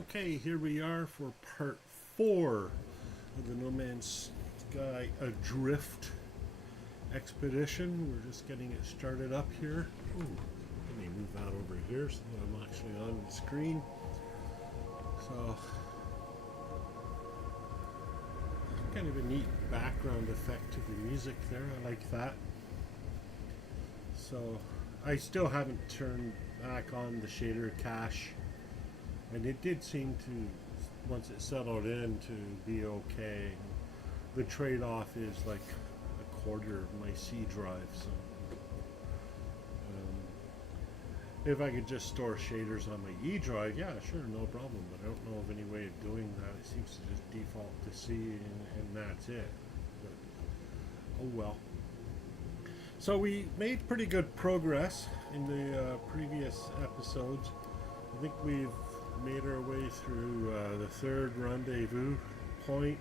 Okay, here we are for part 4 of the No Man's Sky Adrift expedition. We're just getting it started up here. Ooh, let me move that over here so that I'm actually on the screen. So, kind of a neat background effect to the music there. I like that. So, I still haven't turned back on the shader cache. And it did seem to, once it settled in, to be okay. The trade-off is like a quarter of my C drive, so if I could just store shaders on my E drive, yeah, sure, no problem. But I don't know of any way of doing that. It seems to just default to C, and that's it. But, oh well. So we made pretty good progress in the previous episodes. I think we've made our way through the third rendezvous point.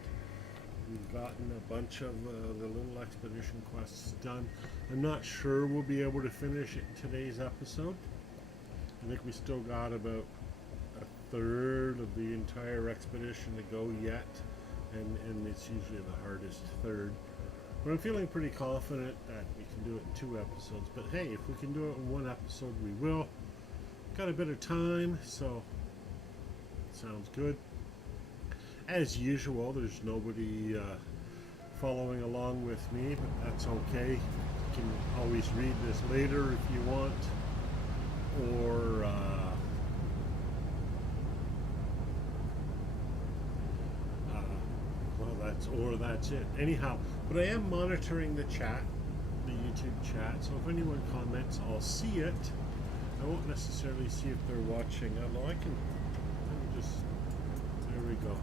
We've gotten a bunch of the little expedition quests done. I'm not sure we'll be able to finish it in today's episode. I think we still got about a third of the entire expedition to go yet, and it's usually the hardest third. But I'm feeling pretty confident that we can do it in 2 episodes. But hey, if we can do it in 1 episode, we will. Got a bit of time, so sounds good. As usual, there's nobody following along with me, but that's okay. You can always read this later if you want, or well, that's it. Anyhow, but I am monitoring the chat, the YouTube chat. So if anyone comments, I'll see it. I won't necessarily see if they're watching, although I can. There we go.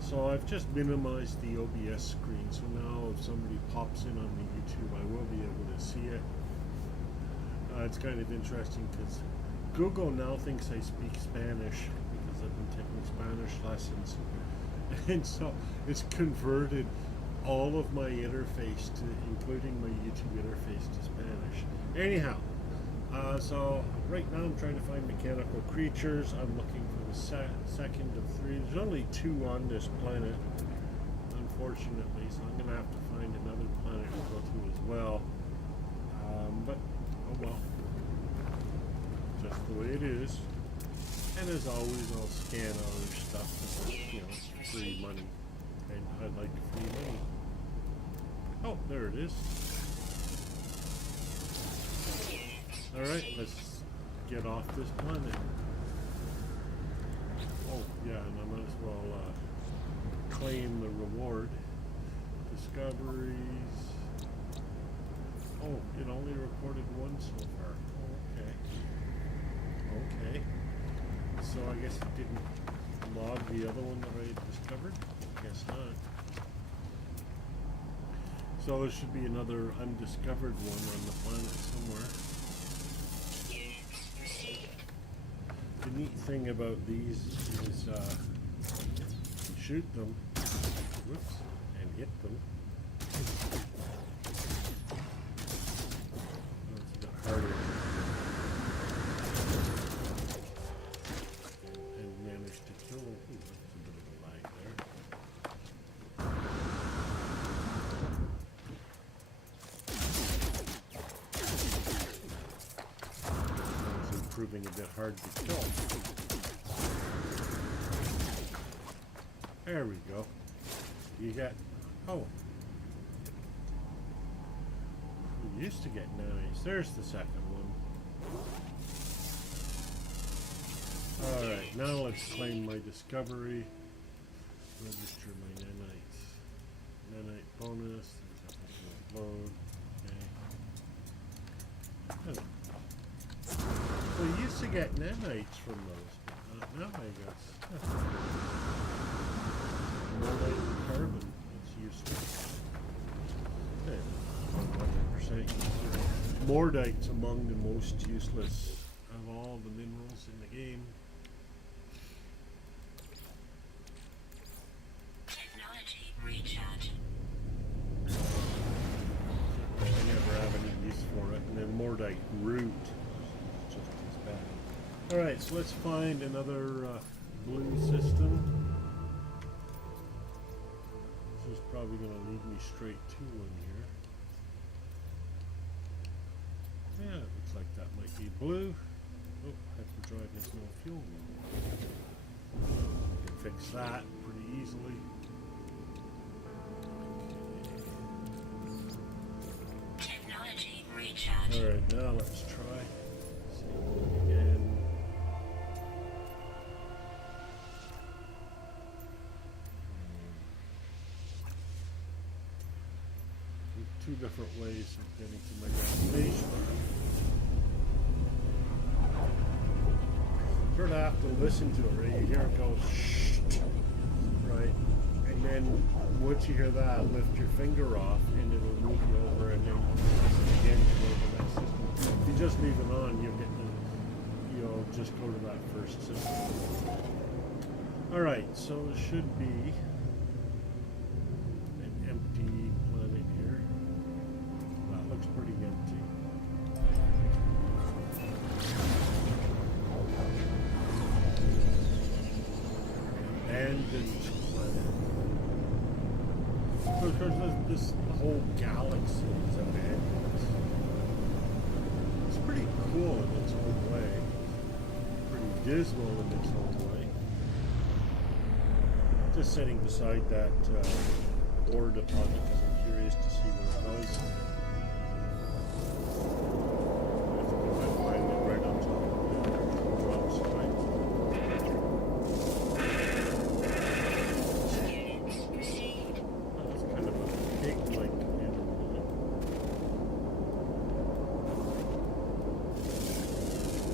So I've just minimized the OBS screen, so now if somebody pops in on the YouTube, I will be able to see it. It's kind of interesting because Google now thinks I speak Spanish because I've been taking Spanish lessons, and so it's converted all of my interface to, including my YouTube interface, to Spanish. Anyhow, so right now I'm trying to find mechanical creatures. I'm looking for the second of 3. There's only 2 on this planet, unfortunately, so I'm going to have to find another planet to go to as well. But, oh well. Just the way it is. And as always, I'll scan other stuff because, it's free money. And I'd like free money. Oh, there it is. Alright, let's get off this planet. Oh, yeah, and I might as well claim the reward. Discoveries. Oh, it only recorded 1 so far. Okay. So I guess it didn't log the other one that I had discovered? Guess not. So there should be another undiscovered one on the planet somewhere. The neat thing about these is you shoot them, whoops, and hit them. Oh, it's a bit harder. And manage to kill them. Ooh, that's a bit of a lag there. It's proving a bit hard to kill. There we go. You got, oh. We used to get 9s. There's the second one. Alright, now let's claim my discovery. Register my nanites. Nanite bonus. There's a load. Okay. We used to get nanites from those, but now I guess. Nanite carbon. It's useful. Okay. 100% useful. Mordite's among the most useless of all the minerals in the game. Technology recharge. I never have any use for it. And then Mordite root. Just as bad. Alright, so let's find another blue system. This is probably going to lead me straight to one here. Yeah, it looks like that might be blue. Oh, hyperdrive has no fuel. I can fix that pretty easily. Technology recharge. Alright, now let's try. Same one again. Two different ways of getting to my destination. Sort of have to listen to it, right? You hear it go, shh, right? And then once you hear that, lift your finger off and it'll move you over and then again to go to the next system. If you just leave it on, you'll get the, you'll just go to that first system. Alright, so it should be an empty planet here. That looks pretty empty. Abandoned planet. So of course this whole galaxy is abandoned. It's pretty cool in its own way. Pretty dismal in its own way. Just sitting beside that ore deposit because I'm curious to see what it was. I think I might find it right on top of the rock side. Oh, it's kind of a pig-like animal.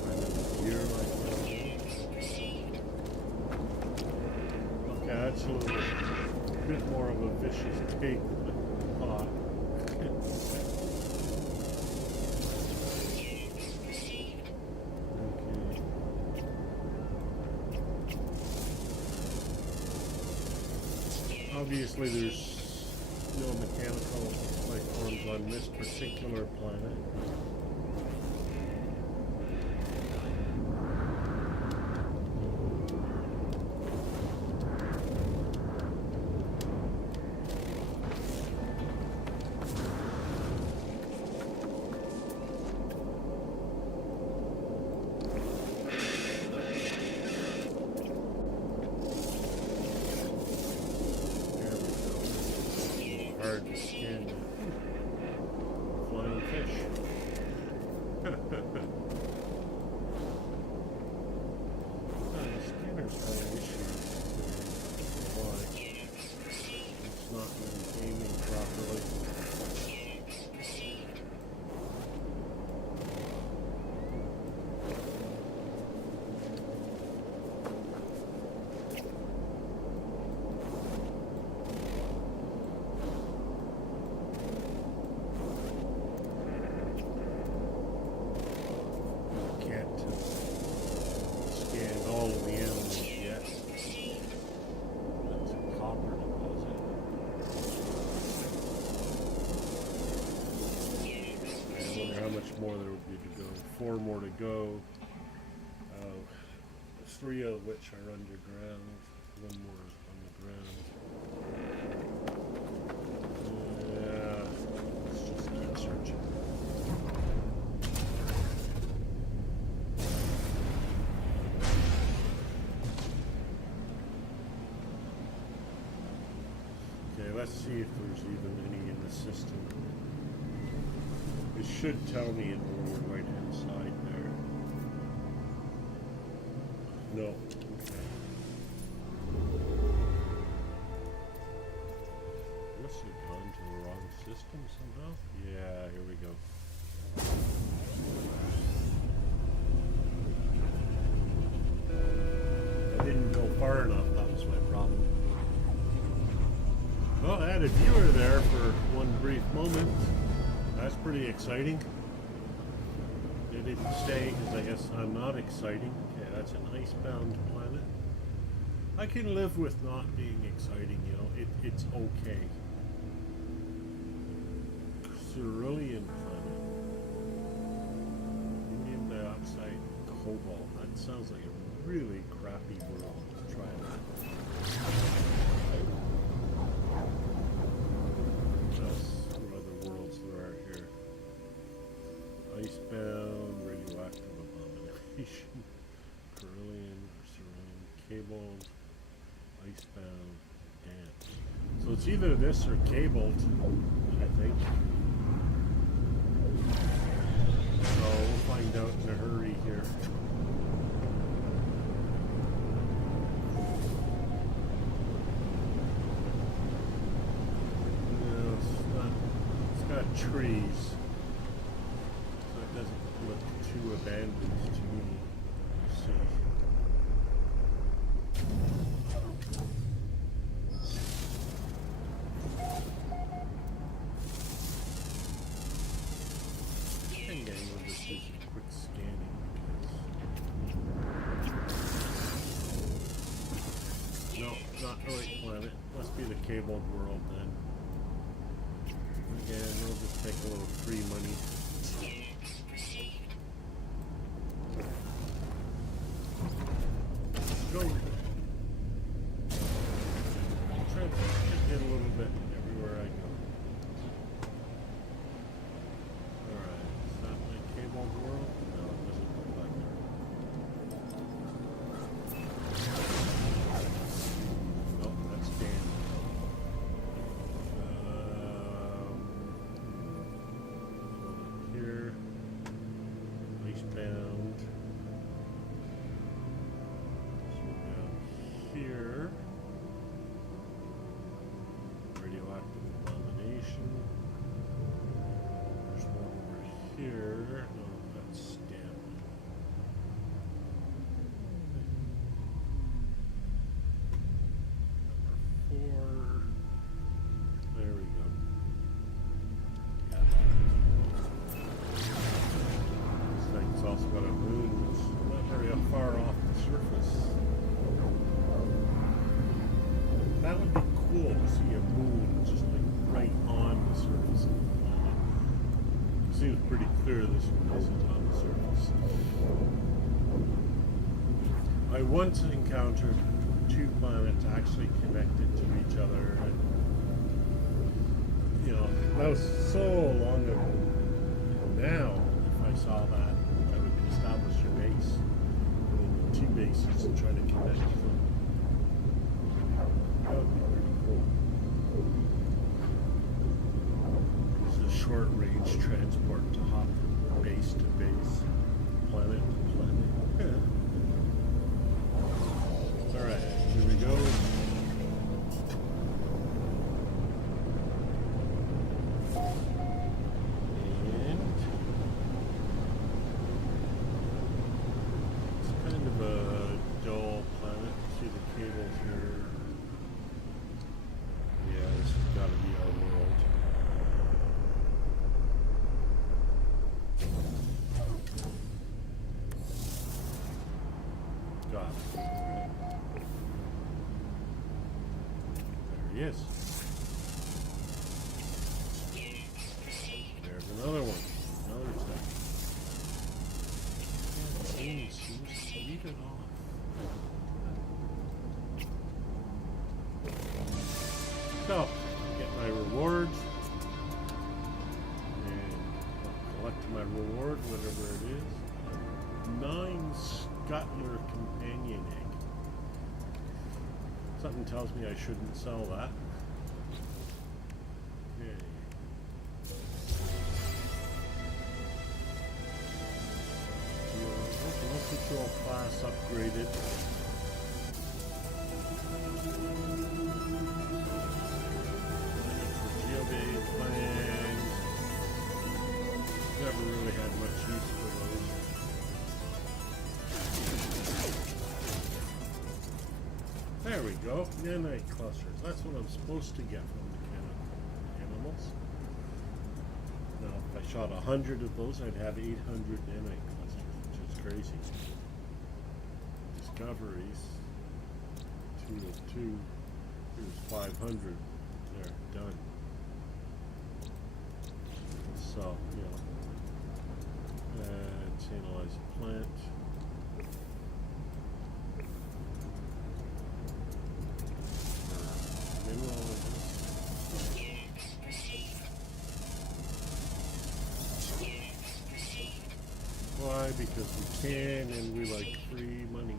Kind of a deer-like animal. Okay, that's a little bit more of a vicious pig than I thought. Obviously there's no mechanical life forms on this particular planet. Hard to scan. Flying fish. The scanner's got an issue. Why? It's not really aiming properly. Scanned all of the animals yet. That's a copper deposit. I wonder how much more there would be to go. 4 more to go. 3 of which are underground. 1 more is on the ground. Yeah, let's just keep searching. Okay, let's see if there's even any in the system. It should tell me in the lower right hand side there. No. Okay. Must have gone to the wrong system somehow. Yeah, here we go. I didn't go far enough, that was my problem. Well, I had a viewer there for one brief moment. That's pretty exciting. They didn't stay because I guess I'm not exciting. Okay, that's an icebound planet. I can live with not being exciting, you know. It's okay. Cerulean planet. Indium dioxide, cobalt. That sounds like a really crappy world. Let's try that. What other worlds there are here? Icebound, radioactive abomination, Carillion, or Cerulean, cabled, icebound, damn. So it's either this or cabled, I think. So we'll find out in a hurry here. No, it's got trees. So it doesn't look too abandoned to me. Let's see. Cabled world then. Again, we'll just take a little free money. Go. Try to hit a little bit everywhere I go. Alright, is that my cabled world? No, it doesn't look like that. Nope, that's Dan. Here, icebound. So down here, radioactive abomination. There's one over here. No, that's Stanley. Number 4. There we go. This thing's also got a moon that's not very far off the surface. That would be cool to see a moon just like right on the surface of the planet. Seems pretty clear this one isn't on the surface. I once encountered 2 planets actually connected to each other, and you know, that was so long ago. Now, if I saw that, I would establish a base, and then 2 bases and try to connect them. That would be pretty cool. This is short range transport to hop from base to base, planet to planet. Alright, here we go. And it's kind of a dull planet. See the cables here. Yeah, this has got to be our world. Got it. There he is. There's another one. Another thing. Yeah, seems to leave it off. So, get my rewards. And I'll collect my reward, whatever it is. 9 Scuttler companion egg. Something tells me I shouldn't sell that. Okay. Low control class upgraded. Geobay plans. Never really had much use for those. There we go, nanite clusters. That's what I'm supposed to get from the animals. Now, if I shot 100 of those, I'd have 800 nanite clusters, which is crazy. Discoveries, 2 of 2. Here's 500. There, done. So, you know, let's analyze the plant. because we can, and we like free money.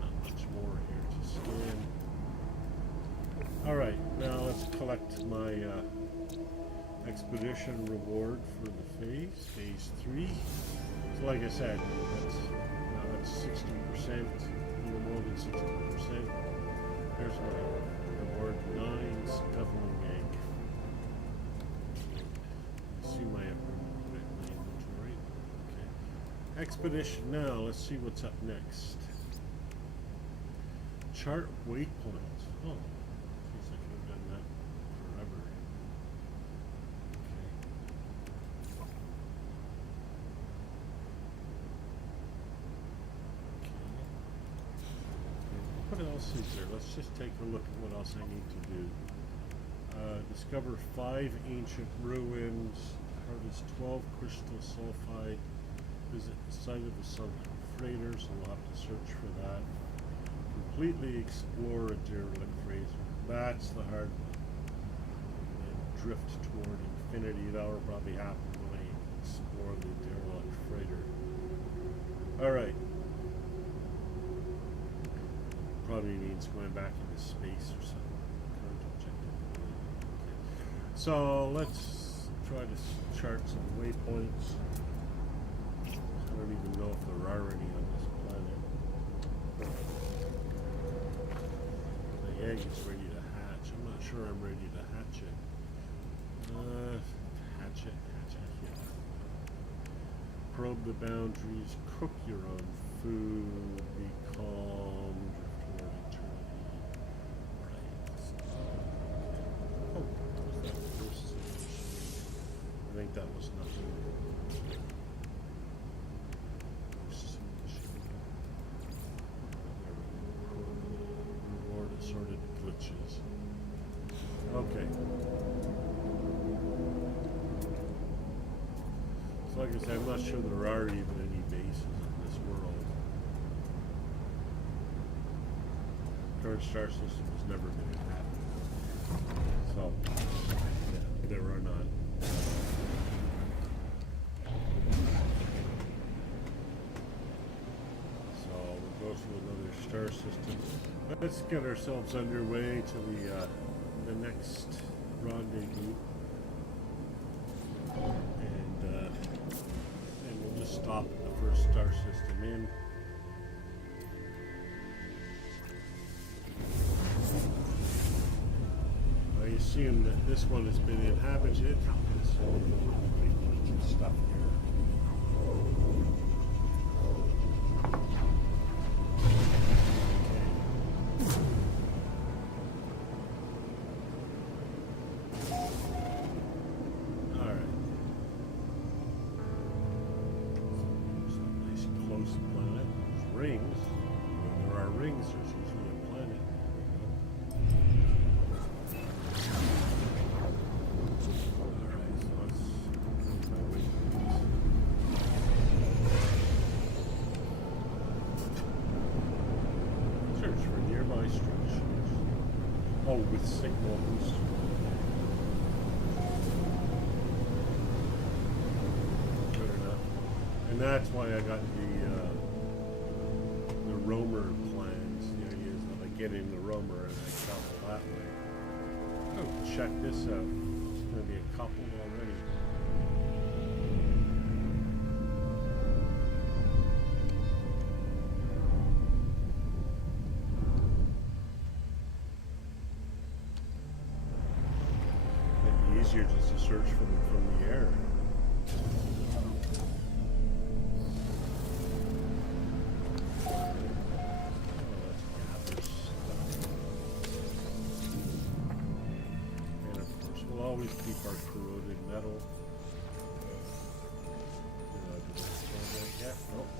Not much more here to scan. Alright, now let's collect my expedition reward for the phase 3. So like I said, that's 60%, even more than 60%. There's my reward, 9 scuttling egg. See my inventory. Okay. Expedition now, let's see what's up next. Chart waypoints. Oh, seems like I've done that forever. Okay. What else is there? Let's just take a look at what else I need to do. Discover 5 ancient ruins. Harvest 12 crystal sulfide. Visit the site of the sunken freighters. We'll have to search for that. Completely explore a derelict freighter. That's the hard one. And then drift toward infinity. That will probably happen when I explore the derelict freighter. Alright. Probably means going back into space or something. Current objective. Okay. So let's try to chart some waypoints. I don't even know if there are any on this planet. The egg is ready to hatch. I'm not sure I'm ready to hatch it. Hatch it, yeah. Probe the boundaries, cook your own food, be calm, drift toward eternity. Right. Oh, was that the first solution? I think that was nothing. Reward assorted glitches. Okay. So like I said, I'm not sure there are even any bases in this world. Current star system has never been inhabited. So, yeah, there are not. So we'll go through another star system. Let's get ourselves underway to the next rendezvous. And we'll just stop at the first star system in. I assume that this one has been inhabited. So stuff here. Rings. When there are rings, there's usually a planet. Alright, so let's move my way through. Search for nearby structures. Oh, with signal booster. Good enough. And that's why I got the roamer plans. The idea is that I get in the roamer and I travel that way. Oh, check this out. There's going to be a couple already. It'd be easier just to search for them from the air. Always keep our corroded metal. Yeah, nope.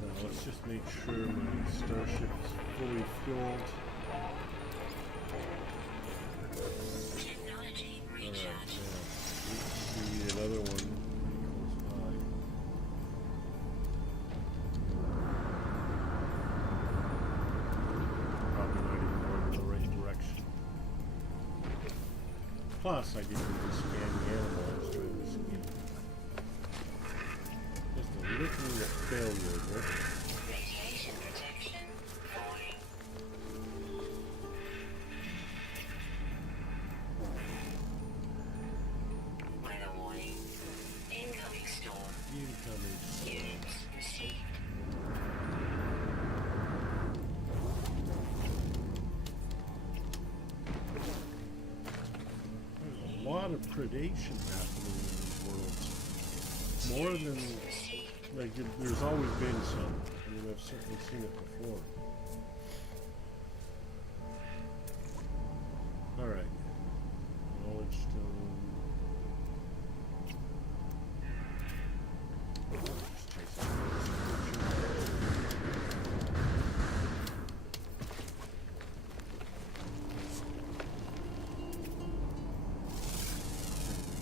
Now let's just make sure my starship is fully fueled. Technology recharge. We need another one close by. Probably not even going in the right direction. Plus, I didn't really scan the animal I was trying to scan. Just a little failure there. Radiation protection falling. Weather warning. Incoming storm. Incoming. Units received. There's a lot of predation happening in these worlds. More than, like, there's always been some. I mean, I've certainly seen it before. Alright. Knowledge stone. Just chasing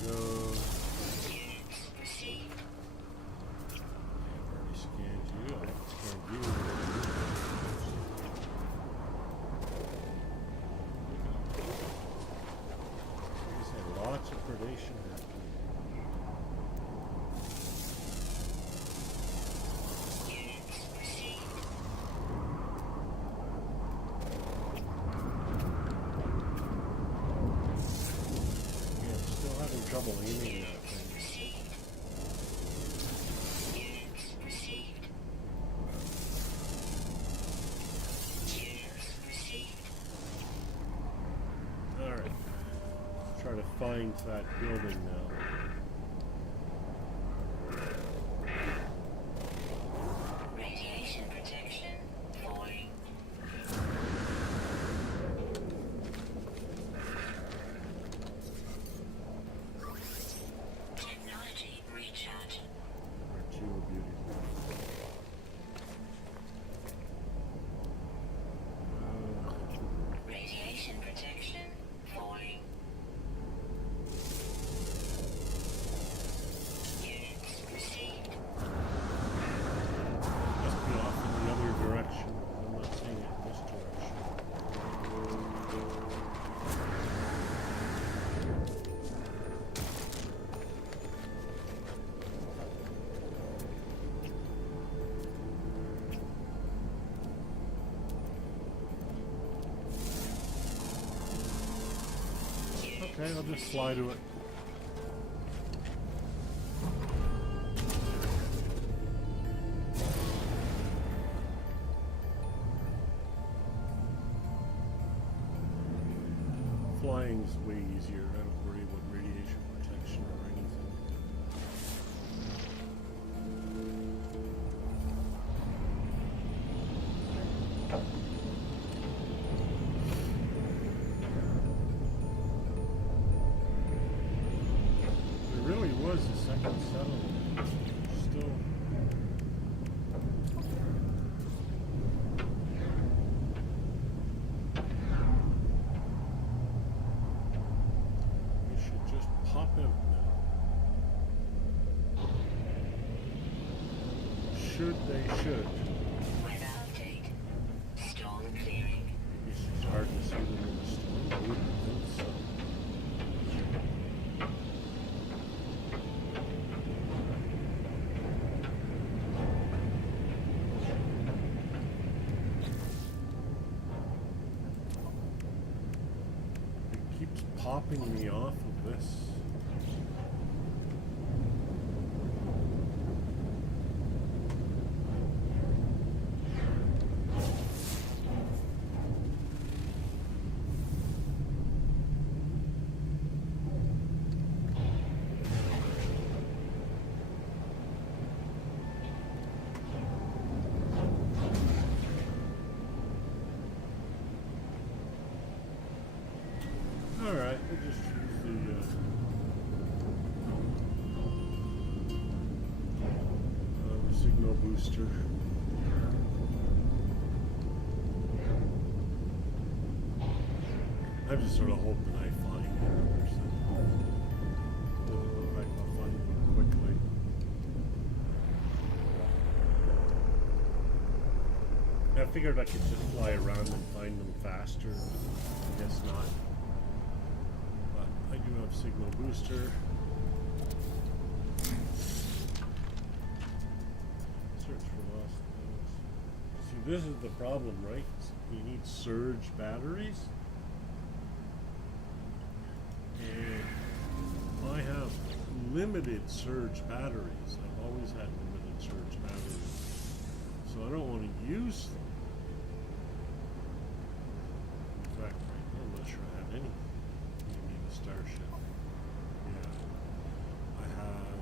there we go. Units received. I've already scanned you. I haven't scanned you. He's had lots of predation happening. Units received. Yeah, I'm still having trouble aiming that thing. Received. Units received. Units received. Alright. Try to find that building now. Radiation protection falling. Technology recharge. Or two beauties. Radiation protection falling. Units received. Must be off in the other direction. I'm not seeing it in this direction. Okay, I'll just fly to it. Flying's way easier. I don't worry about radiation protection or anything. There really was a second settlement. Still. It should just pop out now. Should. Weather update. Storm clearing. It's just hard to see them in the storm. I wouldn't think so. It keeps popping me off of this. Alright, we'll just use the signal booster. I'm just sort of hoping I find it or something. I'll find it quickly. I figured I could just fly around and find them faster. I guess not. But I do have signal booster. Search for lost nodes. See, this is the problem, right? You need surge batteries. And I have limited surge batteries. I've always had limited surge batteries. So I don't want to use them. In fact, right now I'm not sure I have any. You need a starship. Yeah. I have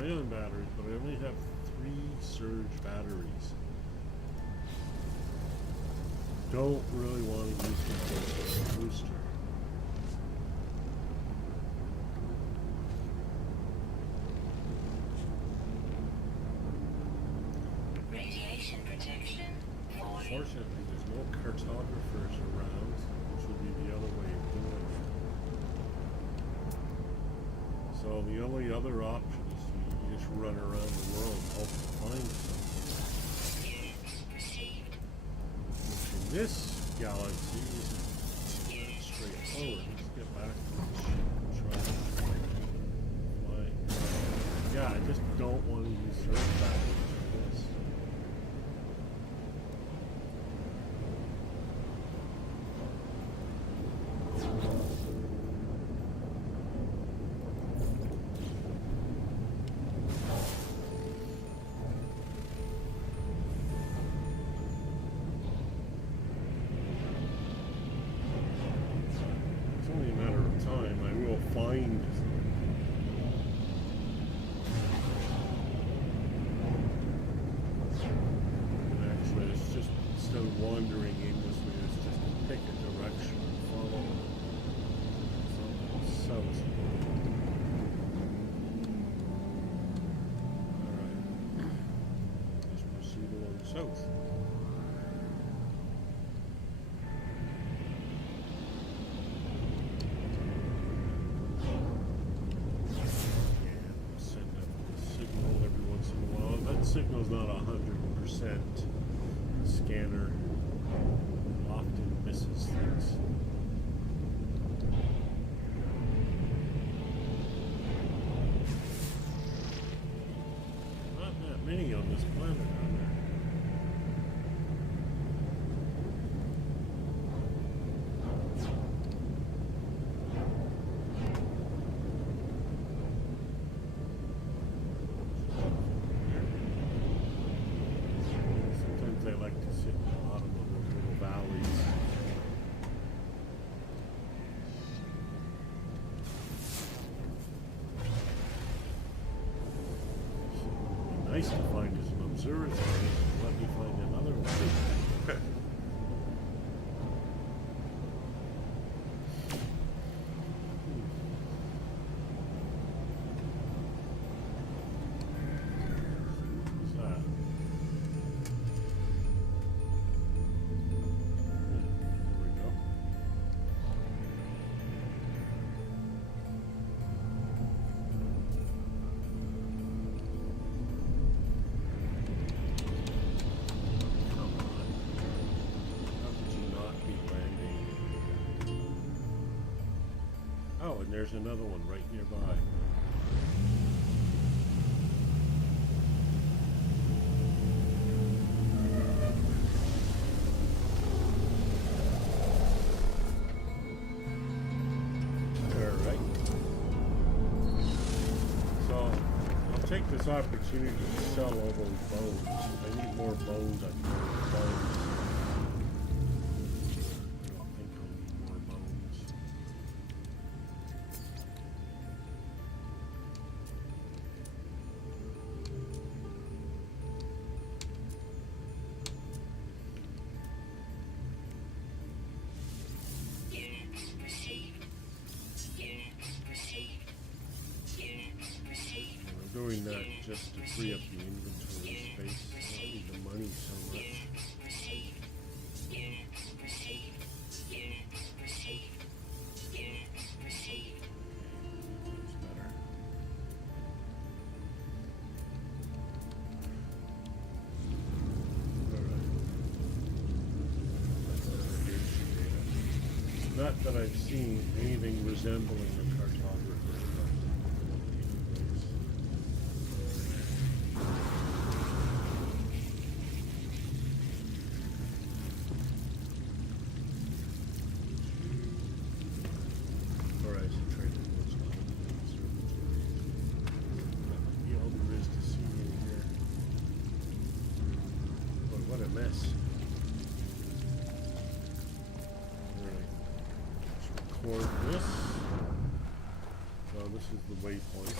ion batteries, but I only have 3 surge batteries. Don't really want to use them for a booster. Radiation protection falling. Unfortunately, there's no cartographers around, which would be the other way of doing it. So the only other option is you just run around the world and hope to find something. Units received. Which in this galaxy isn't straightforward. Let's get back to the ship and try to fly. Yeah, I just don't want to use surge batteries for this. It's only a matter of time. I will find. And actually, it's just instead of wandering aimlessly, it's just to pick a direction and follow it. So south. Alright. Just proceed along south. Send up a signal every once in a while. That signal's not 100%. The scanner often misses things. Not that many on this planet, are there? Sometimes they like to sit in the bottom of those little valleys. It'd be nice to find as an observatory. Let me find another one. What's that? There we go. Come on. How could you not be landing? Oh, and there's another one right nearby. Alright. So, I'll take this opportunity to sell all those bones. I need more bones. I can bones. I don't think I'll need more bones. Units received. Units received. Units received. And I'm doing that just to free up the inventory space. I don't need the money so much. Units received. Units received. Units received. Units received. That's better. Alright. That's navigation data. Not that I've seen anything resembling a mess. Alright. Let's record this. So this is the waypoint.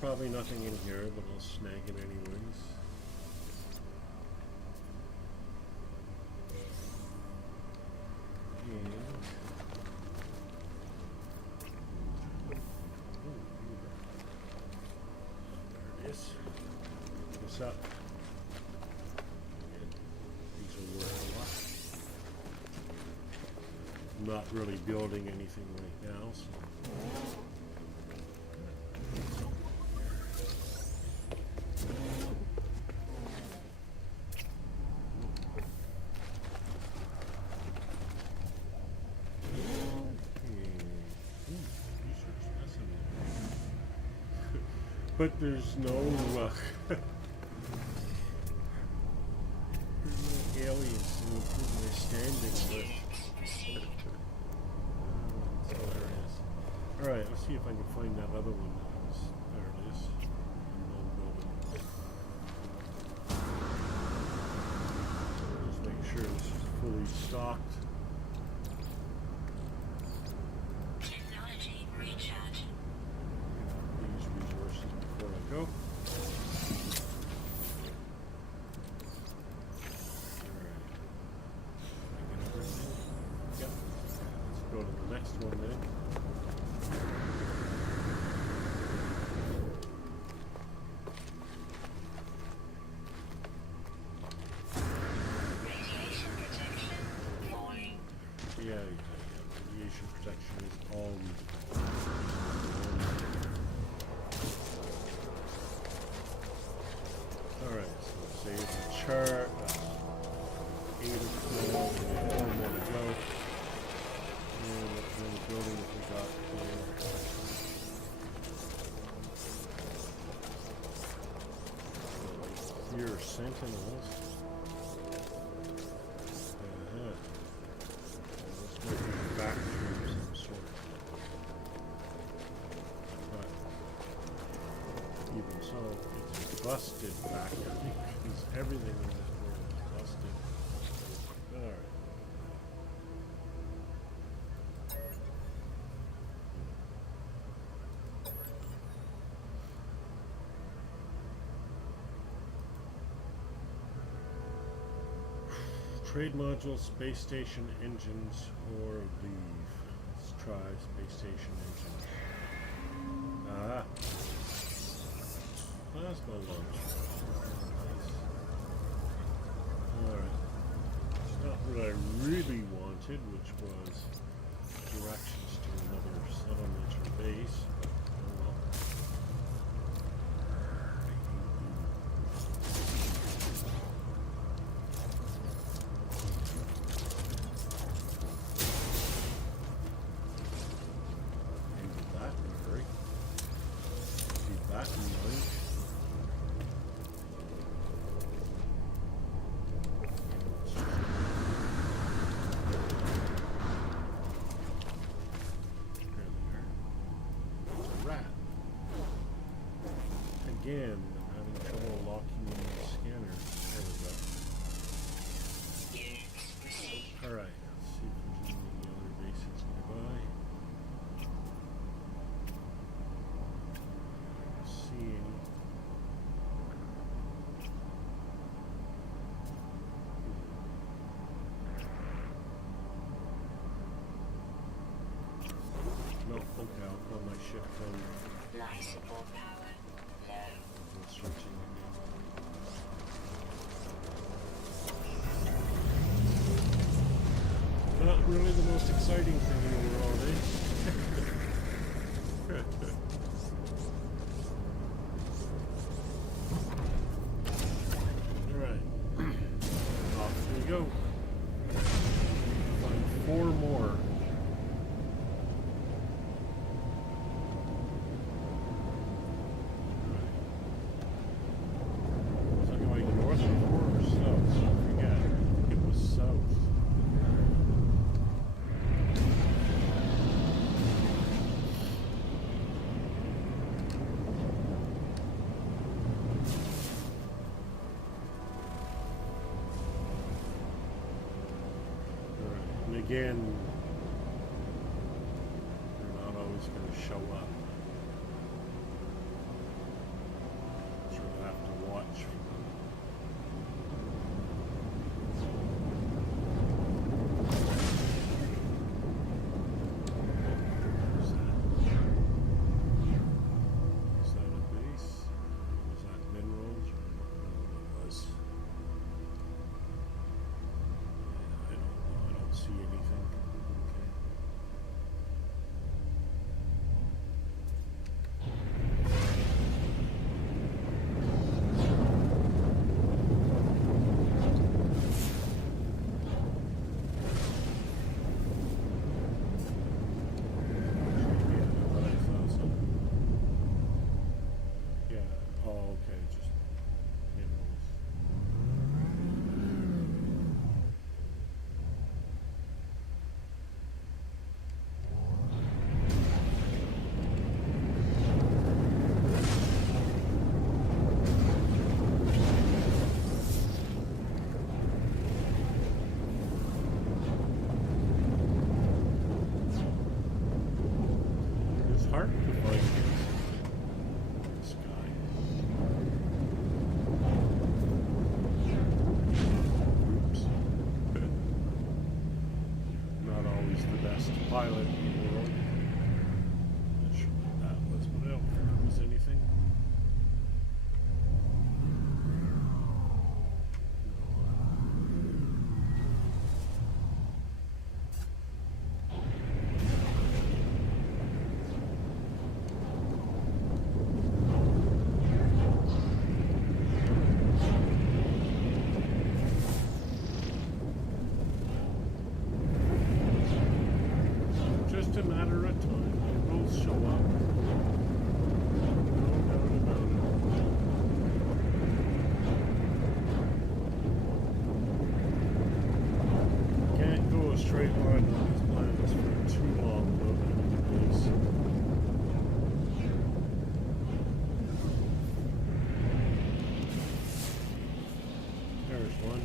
Probably nothing in here, but I'll snag it anyways. And there it is. What's up? And these are worth a lot. I'm not really building anything right now, so. But there's no, there's no aliens to improve my standing with. That's hilarious. Alright, let's see if I can find that other one. There it is. Unknown building. Just make sure this is fully stocked. Go. Alright. Yep. Let's go to the next one then. Radiation protection falling. Yeah. Radiation protection is all Alright, so save the chart. 8 of 12, and 4 more to go. And what kind of building have we got here? Here are sentinels. This might be a factory of some sort. But even so, it's a busted factory because everything in this world is busted. Alright. Trade module, space station engines, or leave. Let's try space station engines. Ah. Plasma launch. Nice. Alright. It's not what I really wanted, which was directions to another settlement or base. But, oh well. Ended that in a hurry. Keep that in mind. Again, I'm having trouble locking in the scanner. There we go. Alright, let's see if there's any other bases nearby. I don't see any. No, okay, I'll call my ship from Life support power low. searching again. Not really the most exciting thing in the world, eh? Alright. Off we go. Find 4 more. Is that going north or south? I forget. again, they're not always going to show up. So we'll have to watch for them. Is that a base? Was that minerals? Or what it was? Yeah, I don't know. I don't see anything. Okay. Yeah, oh, okay, just minerals. It's hard to find this guy. Oops. Not always the best pilot in the world. Not sure what that was, but I don't think it was anything. Just a matter of time. They will show up. No doubt about it. Can't go a straight line on these planets for too long without having a base. There's one.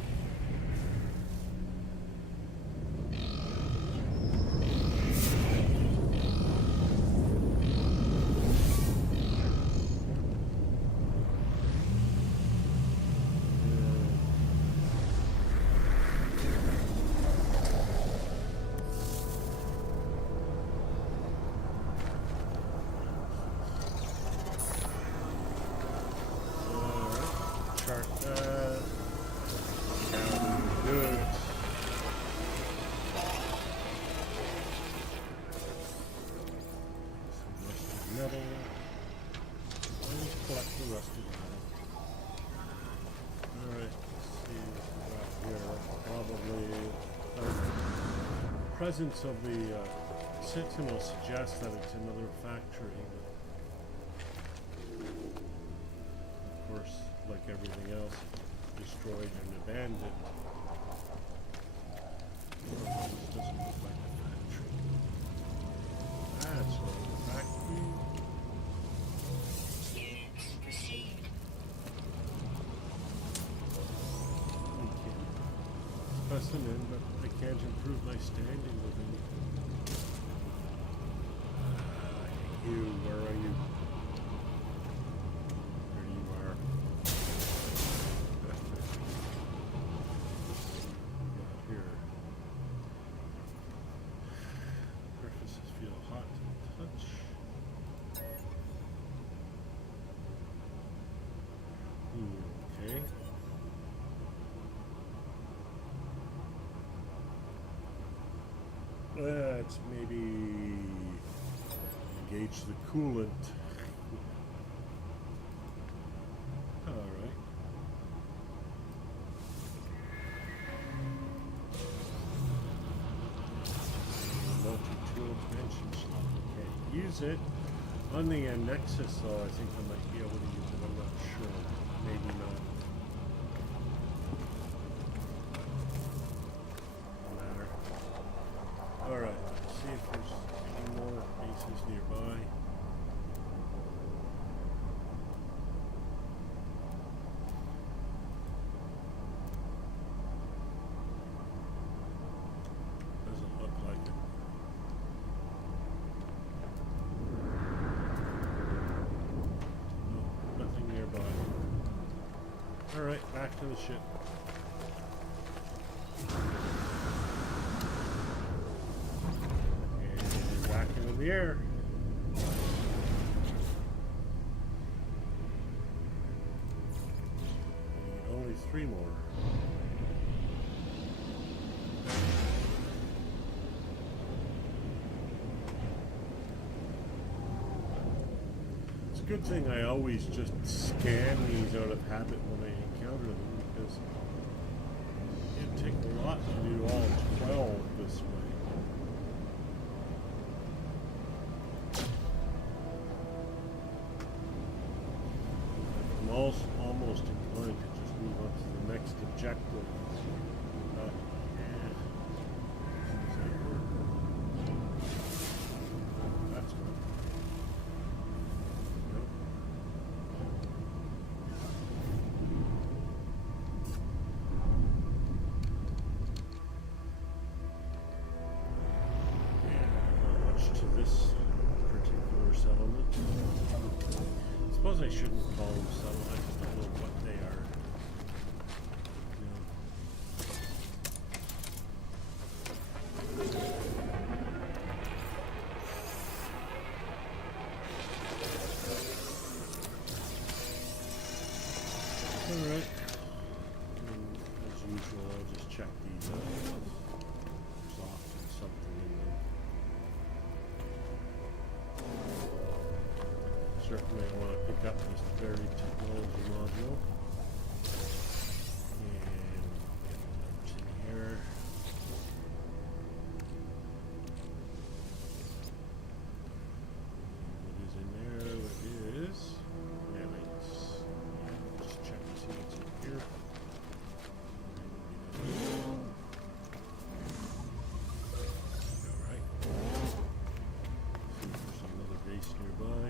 Alright, chart that. Sounds good. Some rusted metal. Let's collect the rusted metal. Alright, let's see what we got here. Probably the presence of the Sentinel suggests that it's another factory. Of course, like everything else, destroyed and abandoned. Oh, this doesn't look like a factory. That's not a factory. Units received. I can press them in, but I can't improve my standing with them. You, where are you? There you are. What we got here? Surfaces feel hot to touch. Okay. Let's maybe engage the coolant. Alright. Multi-tool dimension slot. Can't use it. On the Nexus though, I think I might be able to use it. I'm not sure. Maybe not. No matter. Alright, let's see if there's any more bases nearby. Doesn't Alright, back to the ship. And back into the air. And only 3 more. Good thing I always just scan these out of habit when I encounter them, because it'd take a lot to do all 12 this way. I'm also almost inclined to just move on to the next objective. That's good. I shouldn't call them settlements. I just don't know what they are. Alright. As usual, I'll just check these out. There's often something in them. Certainly I want to pick up this varied technology module. And what's in here? What is in there? What is? Yeah, let's just check to see what's in here. Alright. See if there's another base nearby.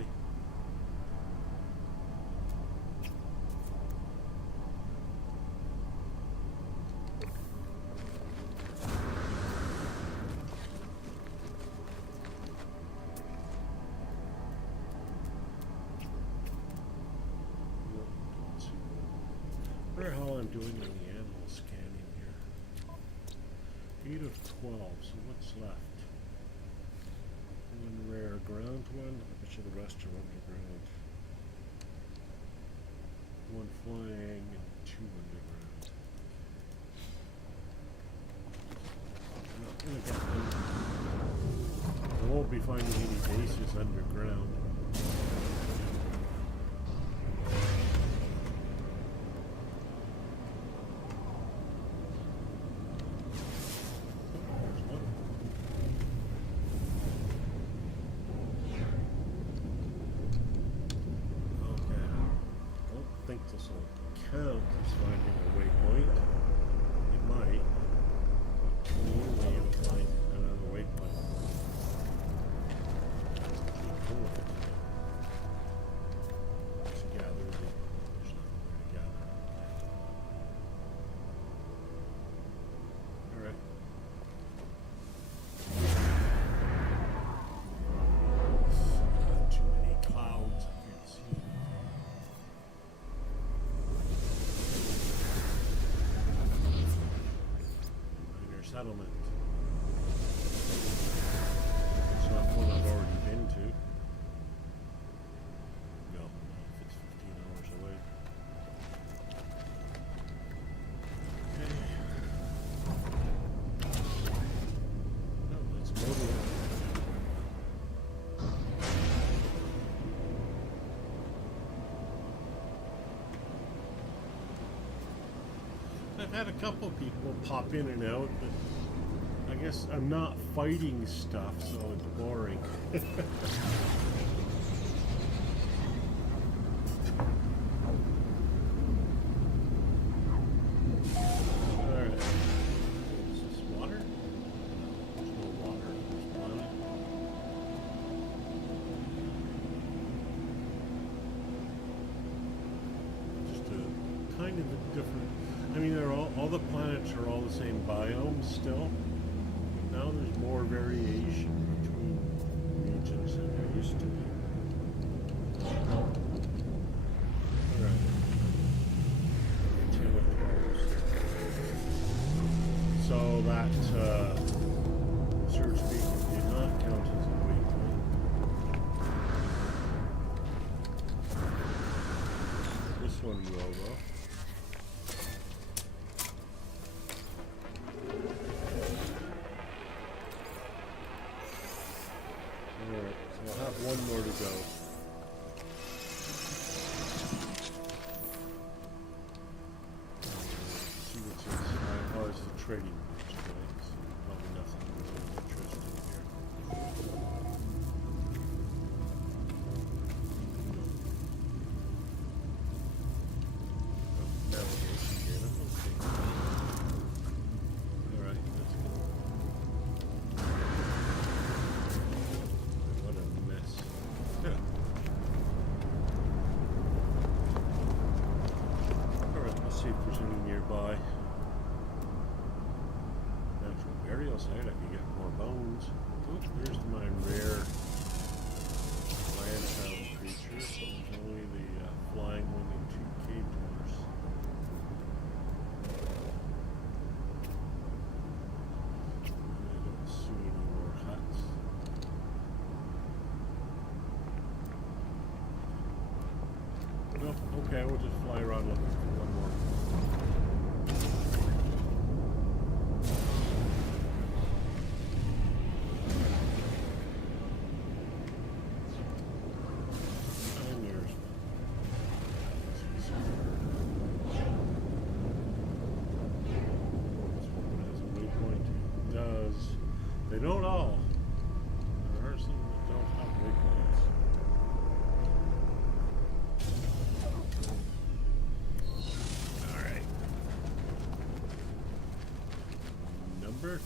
Wonder how I'm doing on the animal scanning here. 8 of 12, so what's left? One rare ground one. I bet you the rest are underground. One flying and 2 underground. I'm not gonna get them. I won't be finding any bases underground. This will count as finding a waypoint. It might, but usually it'll find another waypoint. Cool. Let's gather the. There's nothing there to gather. Alright. Too many clouds. I can't see. Settlement. It's not one I've already been to. No, if it's 15 hours away. Okay. No, let's go to it. I've had a couple people pop in and out, but I guess I'm not fighting stuff, so it's boring. Alright. Is this water? There's no water. There's blood. Just a kind of a different. I mean, they're all the planets are all the same biomes still. Now there's more variation between regions than there used to be. Alright. that search beacon did not count as a waypoint. This one will, though. Alright, so I'll have one more to go. See what's inside. Oh, it's the trading bridge, right? So probably nothing really interesting here. Oh, navigation data. Okay. Alright, let's go. What a mess. Alright, let's see if there's any nearby. Natural burial site, I could get more bones. Oh, there's my rare land-found creature. There's only the flying one and 2 cave dwellers. I don't see any more huts. Nope, okay, we'll just fly around looking for one more. And there's one. This one has a waypoint. It does. They don't all. There are some that don't have waypoints. Alright. Number 12.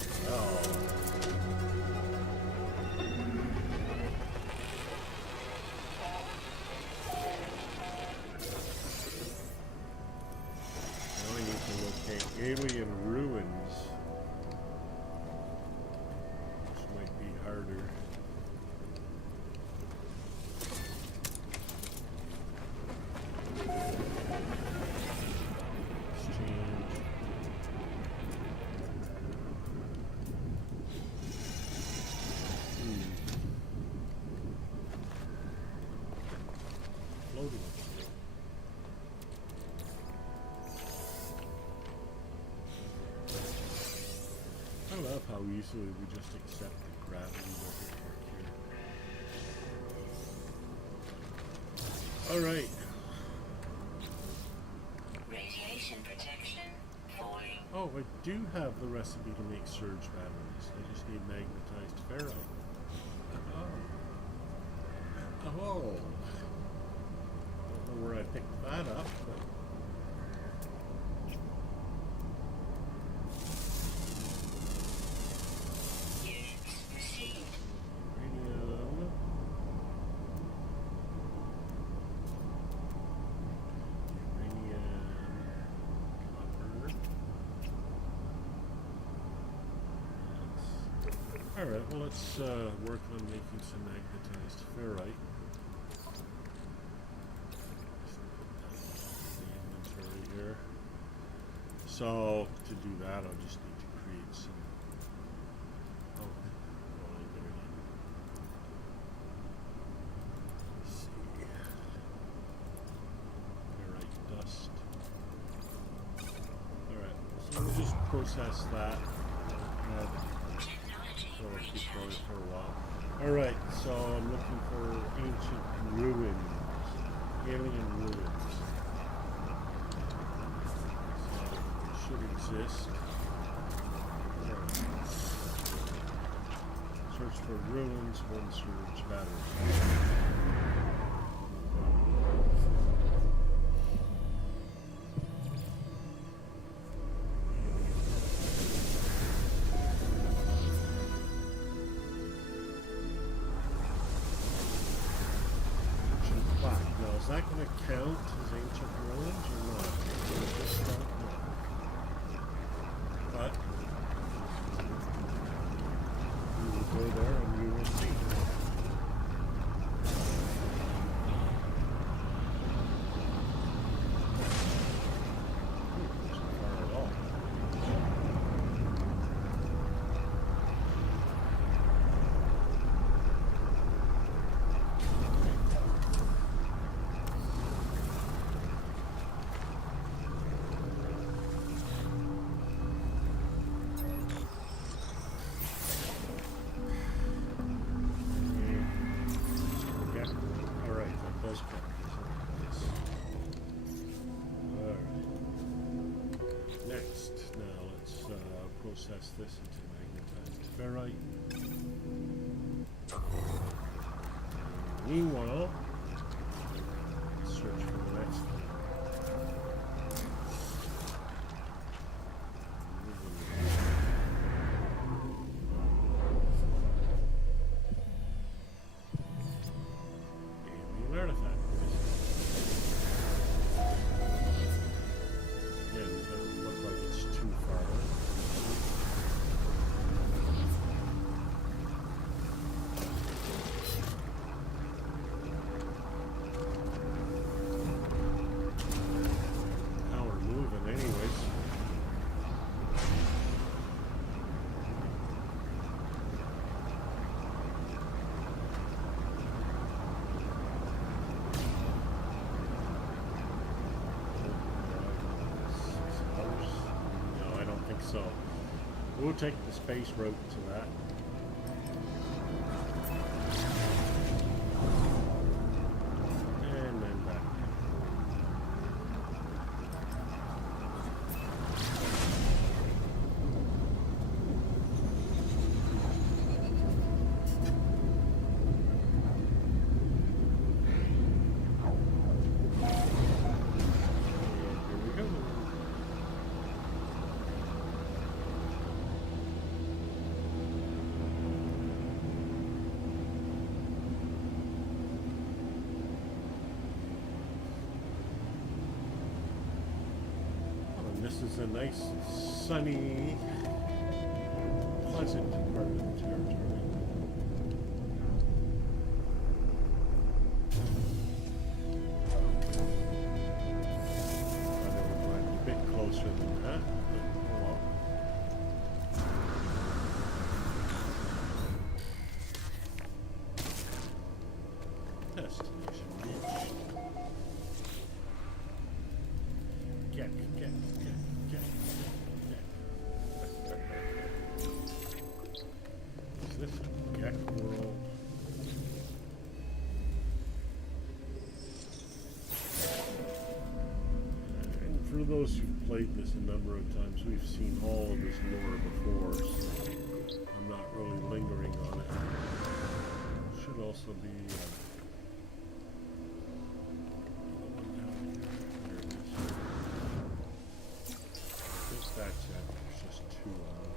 Now we need to locate alien ruins. Which might be harder. Exchange. Floating. I love how easily we just accept the gravity doesn't work here. Alright. Radiation protection falling. Oh, I do have the recipe to make surge batteries. I just need magnetized ferrite. Oh. Oh. Don't know where I picked that up, but Units received. uranium. Uranium. Copper. Alright, well let's work on making some magnetized ferrite. The inventory here. So to do that, I'll just need to create some. Oh, well, there it is. Let's see. Ferrite dust. Alright, so we'll just process that. Technology So I'll keep going recharge. for a while. Alright, so I'm looking for ancient ruins. Alien ruins. So, should exist. Alright. Search for ruins, one surge battery. Ancient plaque. Now, is that going to count as ancient ruins or not? I just don't know. But we will go there and we will see. Not far at all. twist this into magnetized ferrite. Meanwhile, search for the next one. Alien artifact. Yeah, it doesn't look like it's too far. Now we're moving anyways. No, I don't think so. We'll take the space route to that. And then back. And here we go. This is a nice, sunny, pleasant part of the territory. Thought it would land a bit closer than that, but oh well. Destination reached. Get. Is this a Gek world? And for those who've played this a number of times, we've seen all of this lore before, so I'm not really lingering on it. Should also be that's it. There's just two on it.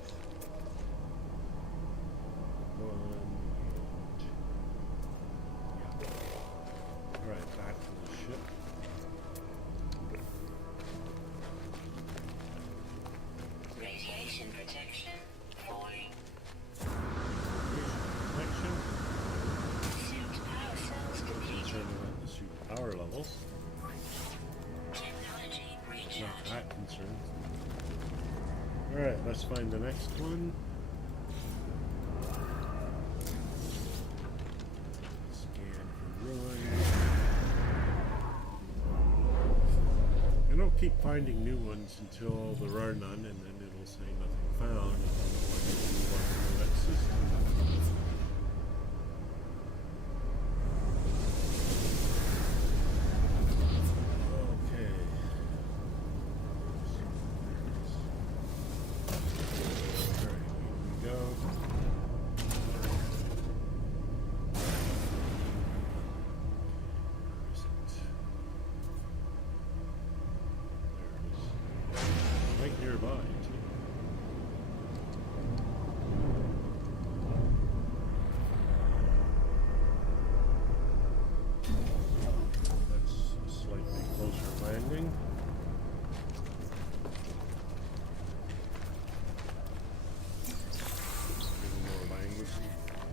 One and yeah. Alright, back to the ship. Radiation protection falling. Radiation protection. Suit power cells completed. Concerned about the suit power levels. Technology Not recharge. that concerned. Alright, let's find the next one. Scan for ruins. And I'll keep finding new ones until there are none, and then it'll say nothing found, and then I'll move on to the next system. Okay. Alright, here we go. Where is it? There it is. Right nearby, too. That's a slightly closer landing.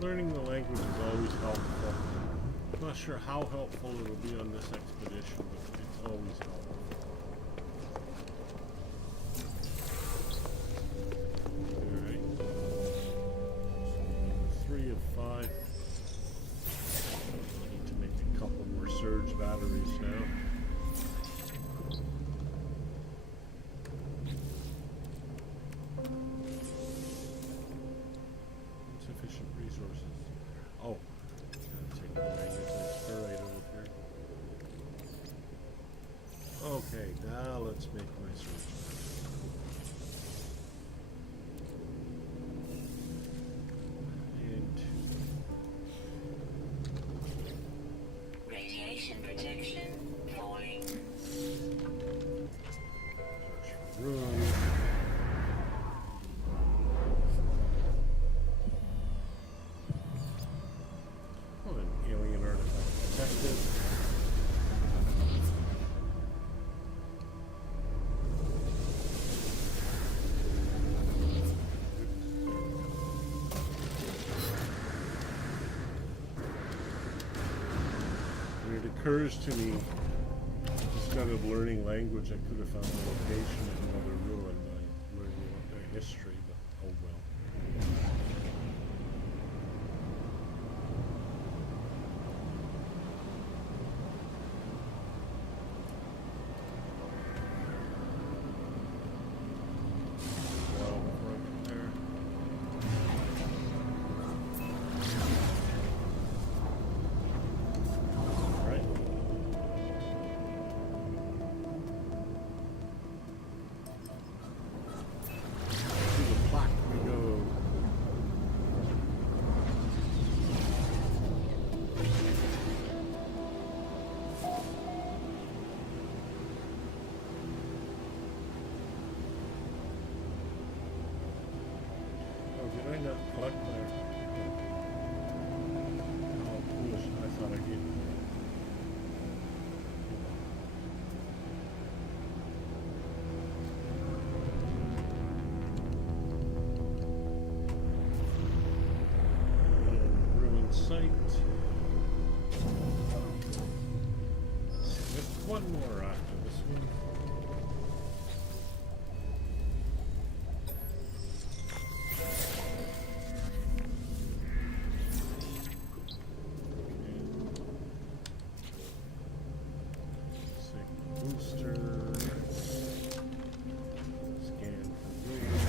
Learning the language is always helpful. I'm not sure how helpful it will be on this expedition, but it's always helpful. Alright. So 3 of 5. I need to make a couple more surge batteries now. Insufficient resources. Oh, gotta take the magnetized ferrite over here. Okay, now let's make my search. occurs to me, instead of learning language, I could have found the location of another ruin by learning about their history, but oh well. Well, right there. Right. To the plaque we go. Oh, did I not collect there? Oh, foolish. I thought I did. And ruin site. Just one more after this one. Signal booster. Scan for ruins.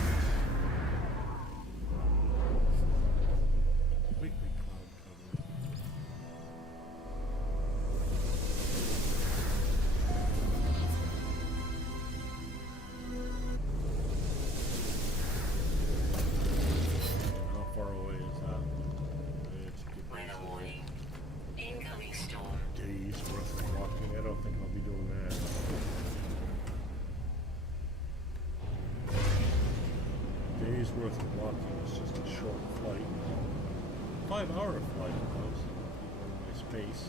Completely cloud covered. And how far away is that? It's a good Weather ways away. warning. Incoming storm. Days worth of walking. I don't think I'll be doing that. Days worth of walking is just a short flight. 5-hour flight, though, so I'll be going my space.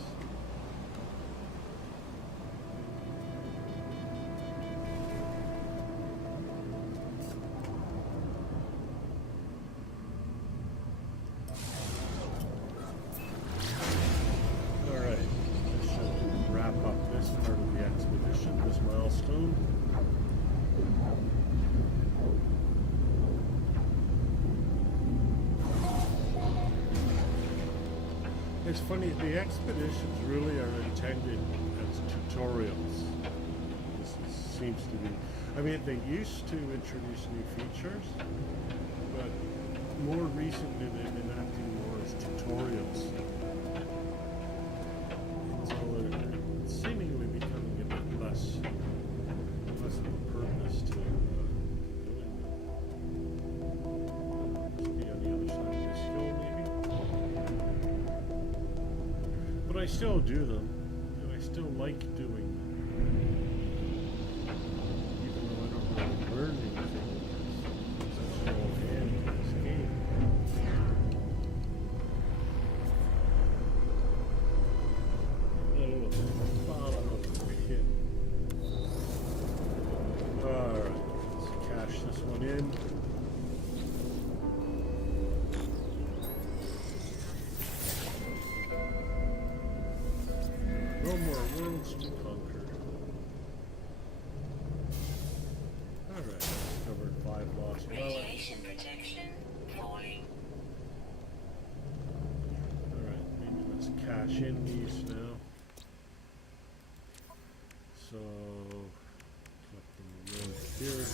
Alright, this should wrap up this part of the expedition, this milestone. It's funny, the expeditions really are intended as tutorials. Seems to be. I mean, they used to introduce new features, but more recently they've been acting more as tutorials. And so they're seemingly becoming a bit less of a purpose to doing them. Must be on the other side of this hill, maybe. But I still do them, and I still like doing them. Even though I don't really learn anything, because there's no end to this game. Bottom of the pit. Alright, let's cash this one in. No more worlds to conquer. Alright, covered 5 lost relics. Radiation protection falling. Alright, maybe let's cash in these now. So, collect them around here.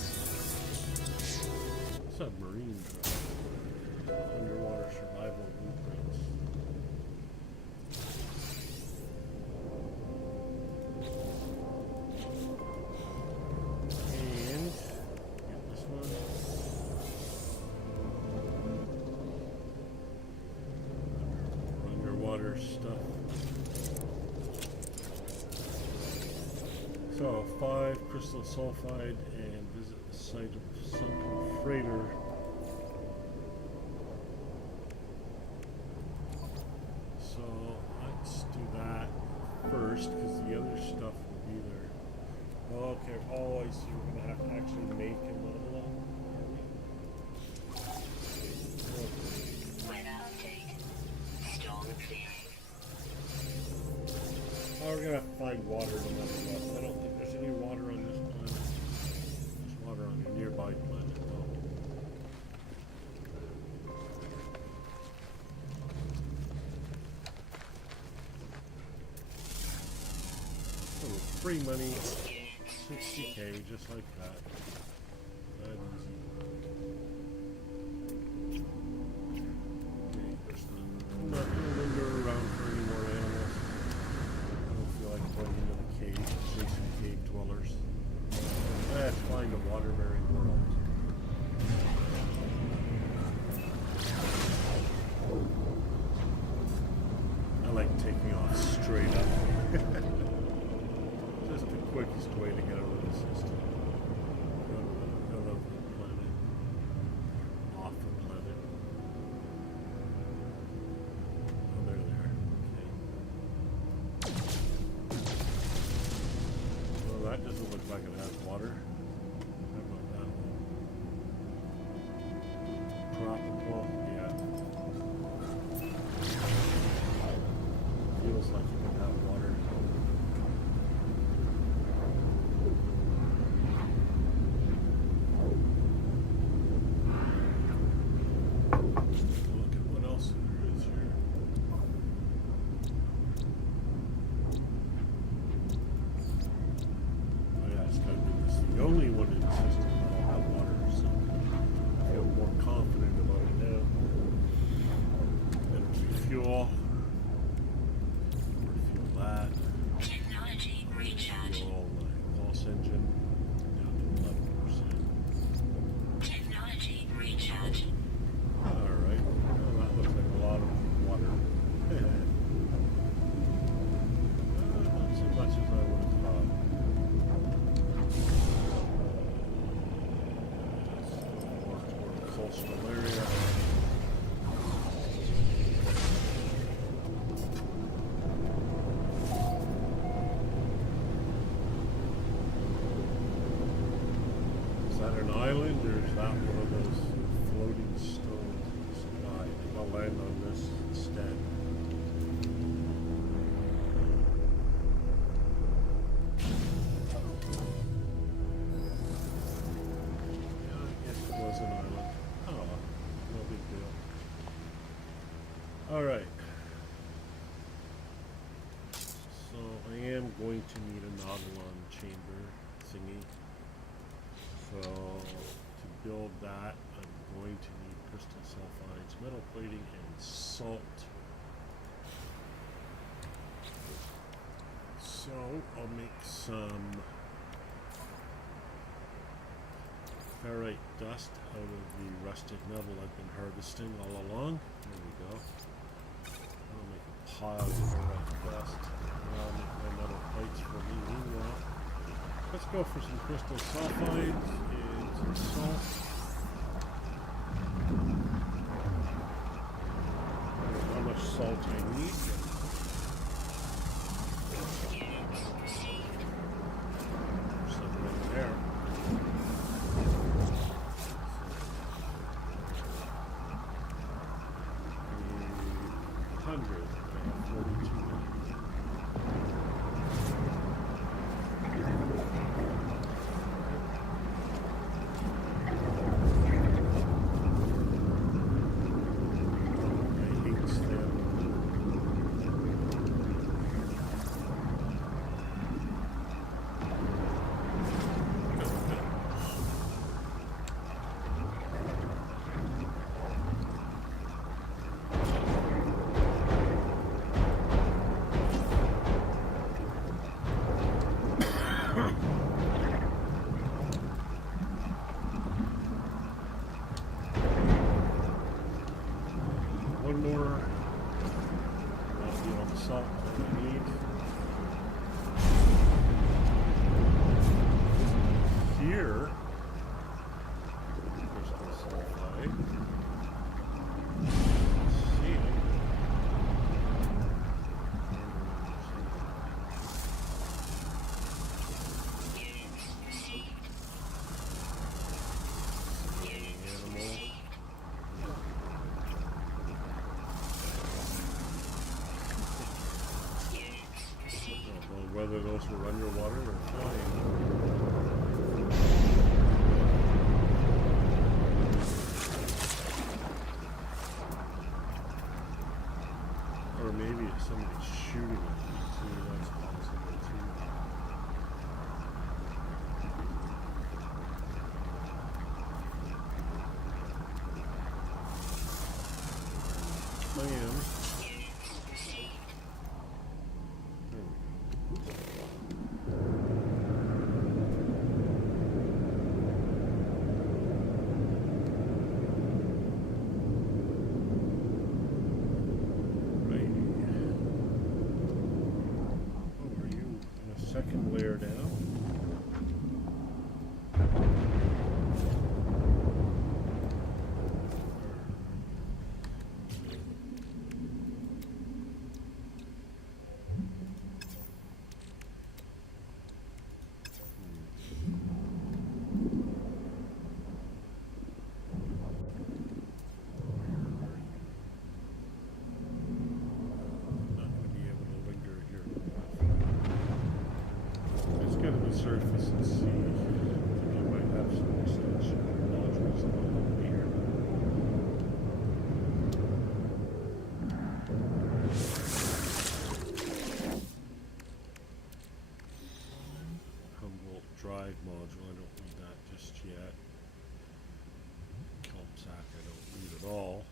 Submarine drive. Underwater survival blueprints. And get this one. Underwater stuff. So 5 crystal sulfide and visit the site of sunken freighter. So let's do that first because the other stuff will be there. Okay, oh I see, we're gonna have to actually make a level up. Weather update. Storm clearing. Oh, we're gonna free money, Units 60k, just like that. That easy. Okay, I'm not gonna linger around for any more animals. I don't feel like going into the cave, chasing cave dwellers. Let's find a water-bearing world. I like taking off straight up. Just the quickest way to get out of the system. Out of the planet. Off the planet. Oh, they're there. Okay. Well, that doesn't look like it has water. How about that one? Tropical, yeah. Feels like it would have water. Look at what else there is here. Oh yeah, it's gotta be this. The only one in the system that'll have water, so I feel more confident about it now. Then refuel. Refuel that. technology recharge. Refuel my pulse engine down to 11%. Technology recharge. Alright, well, that looks like a lot of water. Not so much as I would have thought. More toward a coastal area. Is that an island or is that one of those floating stones in the sky? I think I'll land on this instead. Yeah, I guess it was an island. Oh, no big deal. Alright. So I am going to need a Nautilon chamber thingy. So to build that, I'm going to need crystal sulfides, metal plating, and salt. So I'll make some ferrite dust out of the rusted metal I've been harvesting all along. There we go. I'll make a pile of ferrite dust. And I'll make my metal plates for me meanwhile. Let's go for some crystal sulfides and some salt. I don't know how much salt I need. Units received. There's some right there. 100. I have 42 now. I hate stem. One more. That'll be all the salt that I need. Here, crystal sulfide. See it. Units received. Units Animal. received. Units received. I don't know whether those were underwater or flying. Or maybe it's somebody shooting it. See, that's possible too. module, I don't need that just yet. Kelp sack, I don't need at all.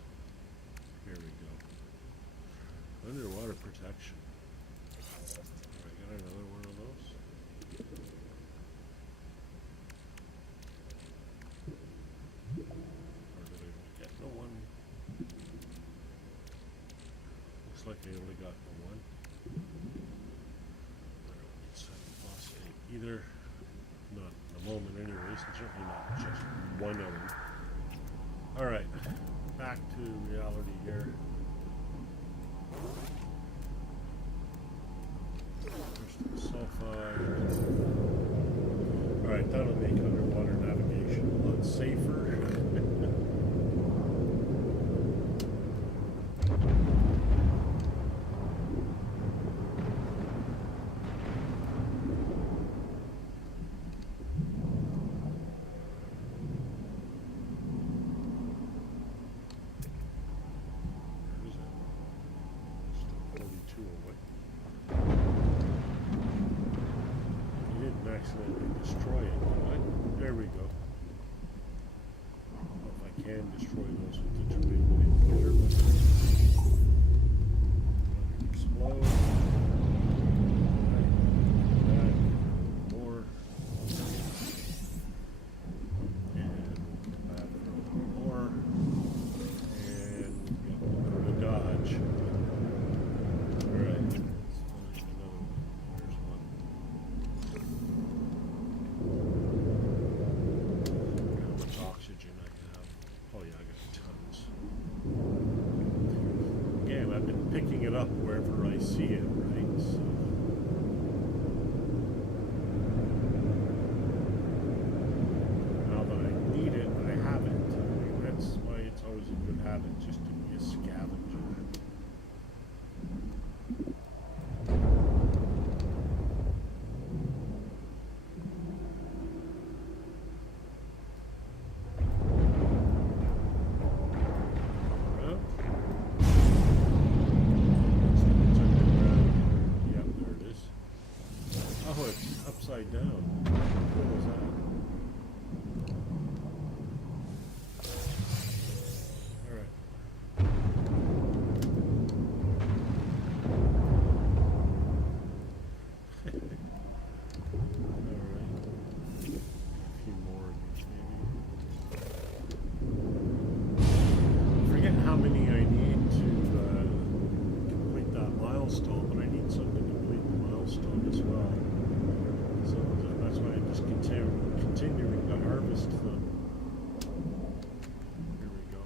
Here we go. Underwater protection. I got another one of those. Or did I get no one? Looks like I only got the one. I don't need phosphate either. Not at the moment anyways, and certainly not just one of them. Alright, back to reality here. Crystal sulfide. Alright, that'll make underwater navigation a lot safer. Accidentally destroy it, right? There we go. If I can destroy those with the tornado inhibitor, but explode. Right. That. More. And come back for a little more. And got a little bit of dodge. Alright. Picking it up wherever I see it, right? So now that I need it, I have it. I mean, that's why it's always a good habit just to be a scavenger. Upside down. What was that? Alright. Alright. A few more of these maybe. I forget how many I need to complete that milestone, but I need some to complete the milestone as well. So that's why I'm just continuing to harvest them. Here we go.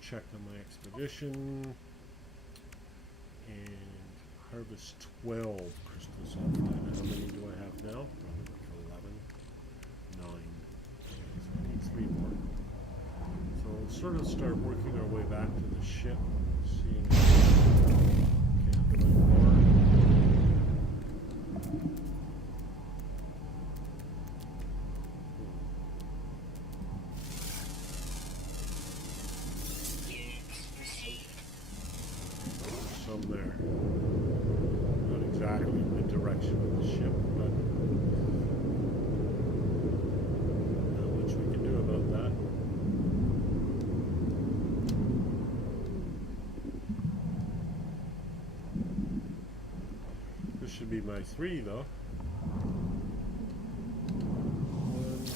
Check on my expedition and harvest 12 crystal sulfide. How many do I have now? Probably like 11, 9. So I need 3 more. So we'll sort of start working our way back to the ship, seeing if we can find more. Some there. Not exactly in the direction of the ship, but not much we can do about that. This should be my 3 though. 1, 2,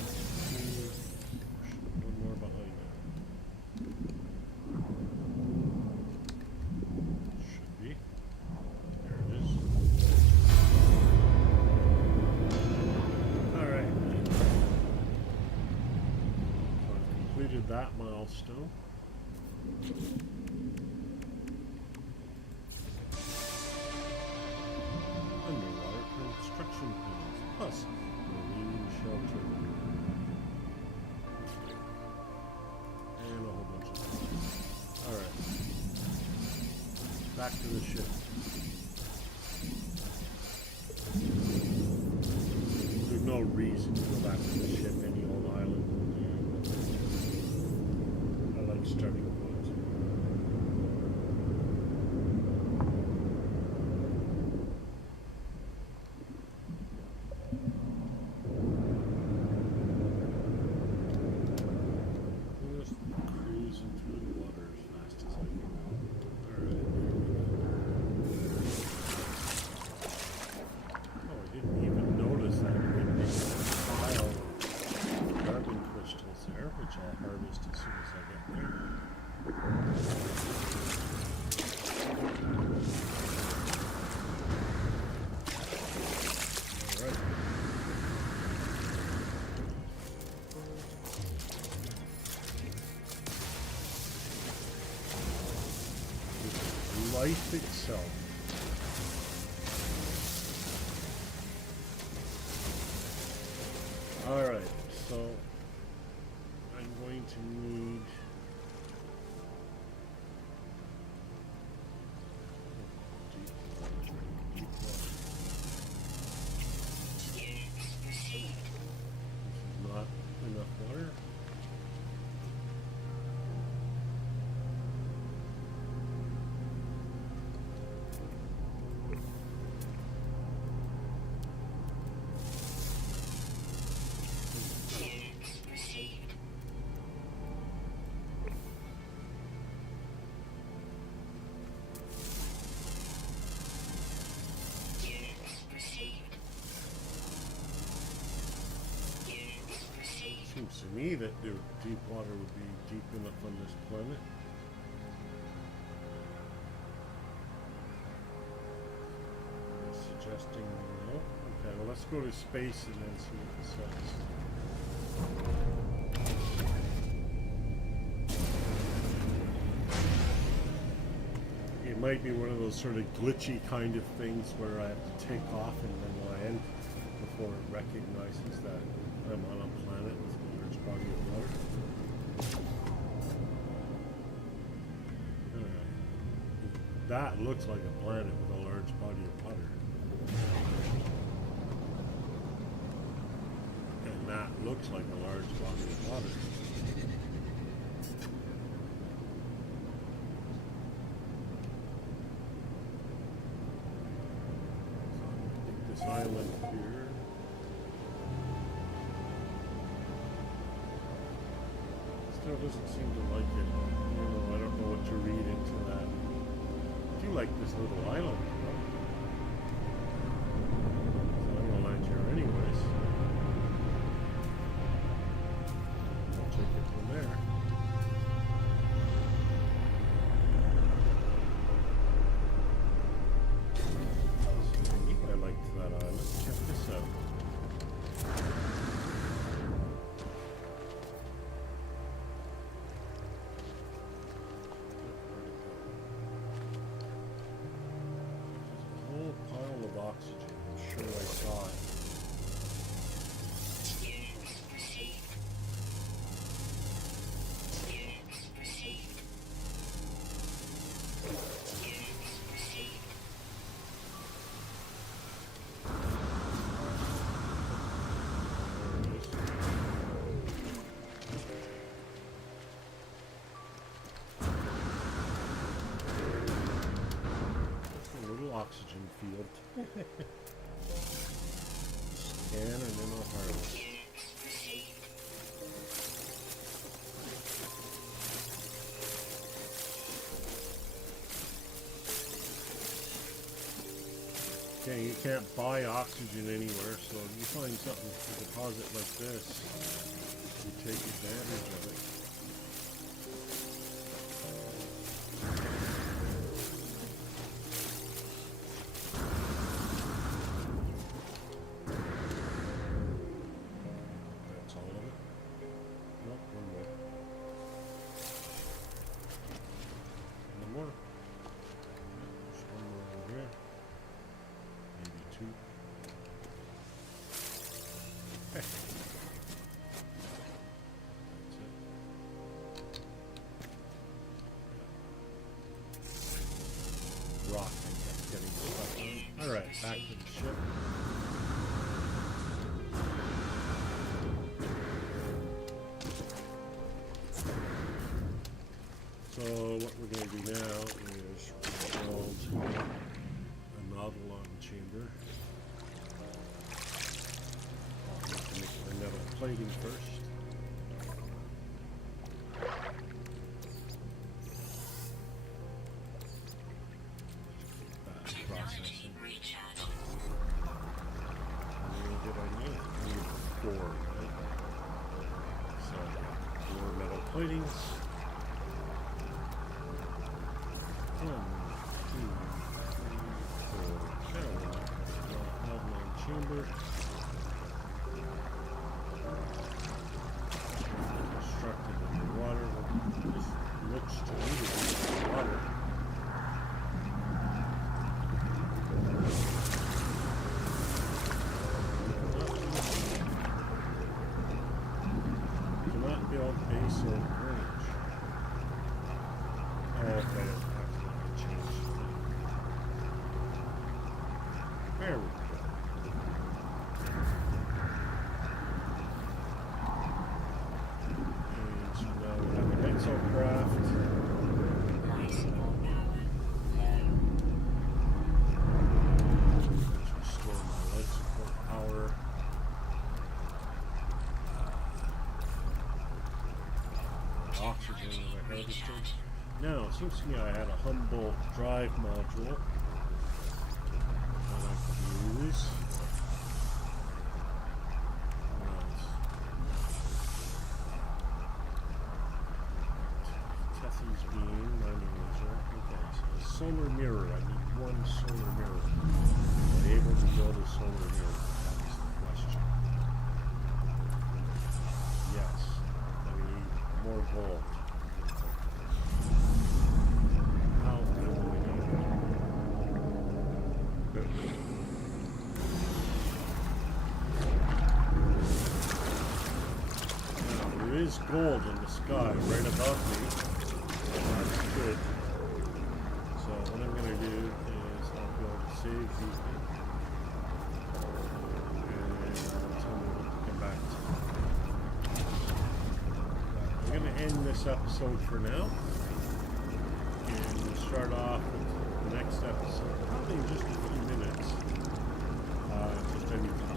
one more behind it. That milestone. Underwater construction plans plus marine shelter. back to the ship. There's no reason to go back to the ship, any old island. I like starting points. Just cruising through the water as fast as I can go. Alright, oh, I didn't even notice that big pile of carbon crystals there, which I'll harvest as soon as I get there. Alright. Life itself. Alright, so I'm going to need deep water. Units received. Not enough water. Units received. Units received. Units received. Seems to me that the deep water would be deep enough on this planet. Suggesting no. Okay, well let's go to space and then see what it says. It might be one of those sort of glitchy kind of things where I have to take off and then land before it recognizes that I'm on a planet with a large body of water. That looks like a planet with a large body of water. And that looks like a large body of water. This island here. Still doesn't seem to like it. I don't know what to read into that. I do like this little island. So I'm gonna land here anyways. I'll take it from there. I liked that island. Check this out. There's a whole pile of oxygen. I'm sure I saw it. Units received. Units received. Units received. There it is. A little oxygen field. Scan and then I'll harvest. Units received. Okay, you can't buy oxygen anywhere, so if you find something to deposit like this, you take advantage of it. That's all of it? Nope, one more. One more. There's one more over here. Maybe two. That's it. back to the ship. So what we're going to do now is build a novel chamber. I'll have to make my metal plating first. Technology recharge. How many did I need? I need 4, right? So 4 metal platings. 1, 2, 3, 4. Novel chamber. Constructed underwater. This looks to me to be underwater. Do not build base or range. Oh, okay, I change. There we go. And so now we have an exocraft. Life support power low. Let's restore my life support power. Oxygen in my harvester. Now, it seems to me I had a humble drive module that I could use. Tethys beam, mining laser. Okay, so a solar mirror. I need 1 solar mirror. Am I able to build a solar mirror? That is the question. Yes. I need more gold. How can we need it? Now, there is gold in the sky right above me. That's good. So what I'm going to do is I'll go to save the and tell me what to come back to. I'm going to end this episode for now, and we'll start off with the next episode, probably in just a few minutes. Just I need to